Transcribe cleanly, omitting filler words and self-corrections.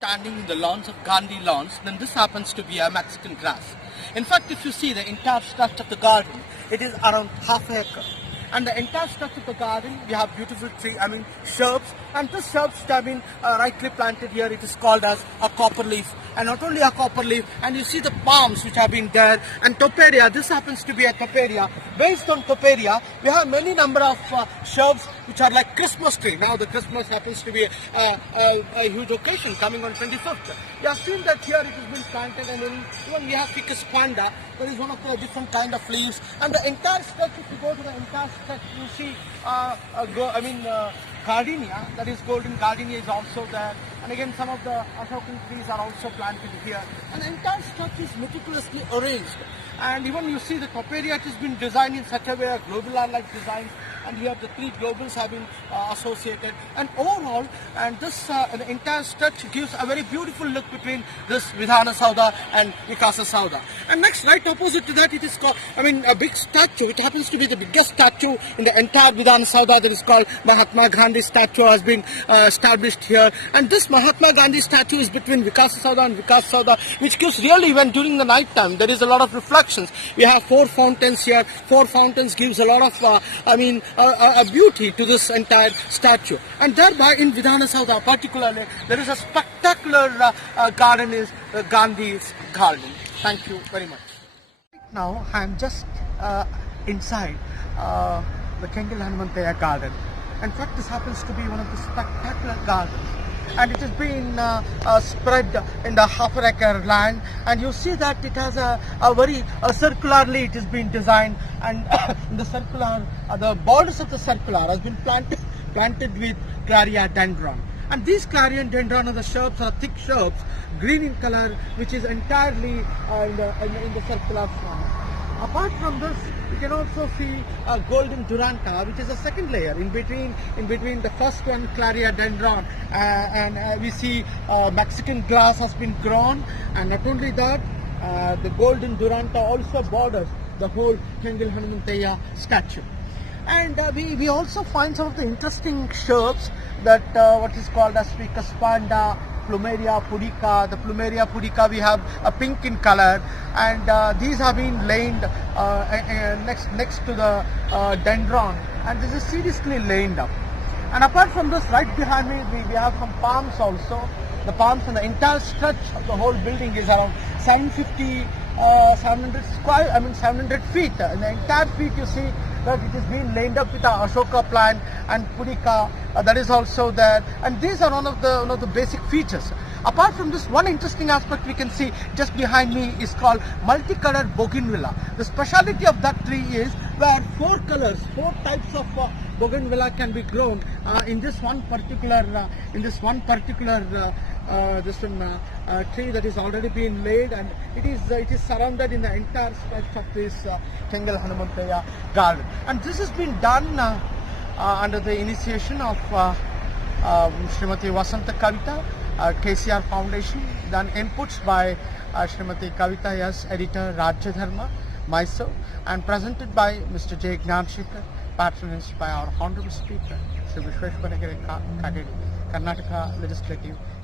Standing in the lawns of Gandhi lawns, then this happens to be a Mexican grass. In fact, if you see the entire structure of the garden, it is around half an acre. And the entire structure of the garden, we have beautiful shrubs, and this shrubs have been rightly planted here. It is called as a copper leaf, and not only a copper leaf, and you see the palms which have been there, and toperia, this happens to be a toperia. Based on toperia, we have many number of shrubs which are like Christmas tree. Now the Christmas happens to be a huge occasion coming on 25th. You have seen that here it has been planted, and even we have ficus panda. There is one of the different kind of leaves, and the entire stretch, if you go to the entire stretch, you see gardenia, that is golden gardenia is also there, and again some of the ashokan trees are also planted here, and the entire structure is meticulously arranged. And even you see the toperia, it has been designed in such a way, a globular-like design, and here the three globals have been associated. And overall, and this the entire stretch gives a very beautiful look between this VIDHANA and SOUDHA. And next, right opposite to that, it is called, a big statue. It happens to be the biggest statue in the entire VIDHANA. That is called Mahatma Gandhi statue has been established here. And this Mahatma Gandhi statue is between SOUDHA and SOUDHA, which gives really, when during the night time, there is a lot of reflections. We have 4 fountains here. 4 fountains gives a lot of, a beauty to this entire statue. And thereby in VIDHANA particularly, there is a spectacular garden, is Gandhi's garden. Thank you very much. Right now I am just inside the Kangalantaya Garden. In fact, this happens to be one of the spectacular gardens, and it has been spread in the half-acre land, and you see that it has a very circularly it has been designed, and the circular, the borders of the circular has been planted with claria dendron. And these clarion dendron are the shrubs, are thick shrubs, green in color, which is entirely in the circular form. Apart from this, you can also see a golden duranta, which is a second layer in between the first one, claria dendron, and we see Mexican grass has been grown, and not only that, the golden duranta also borders the whole Kangalantaya statue. And we also find some of the interesting shrubs that what is called as ficus panda, plumeria pudica. The plumeria pudica, we have a pink in color, and these have been laid next to the dendron, and this is seriously laid up. And apart from this, right behind me, we have some palms also. The palms, and the entire stretch of the whole building is around 700 feet. In the entire feet, you see that it is being laid up with a ashoka plant and pudica that is also there, and these are one of the basic features. Apart from this, one interesting aspect we can see just behind me is called multicolored bougainvillea. The speciality of that tree is where 4 types of bougainvillea can be grown in this one particular tree that is already been laid, and it is surrounded in the entire stretch of this Kangalantaya Garden. And this has been done under the initiation of Srimati Vasanth&inputs, KCR Foundation, then inputs by Srimati Kavitha, yes, editor Rajya Dharma, myself, and presented by Mr. J. Gnanashakher, patronized by our Honorable Speaker, Sri Vishweshwaragiri Karnataka Legislative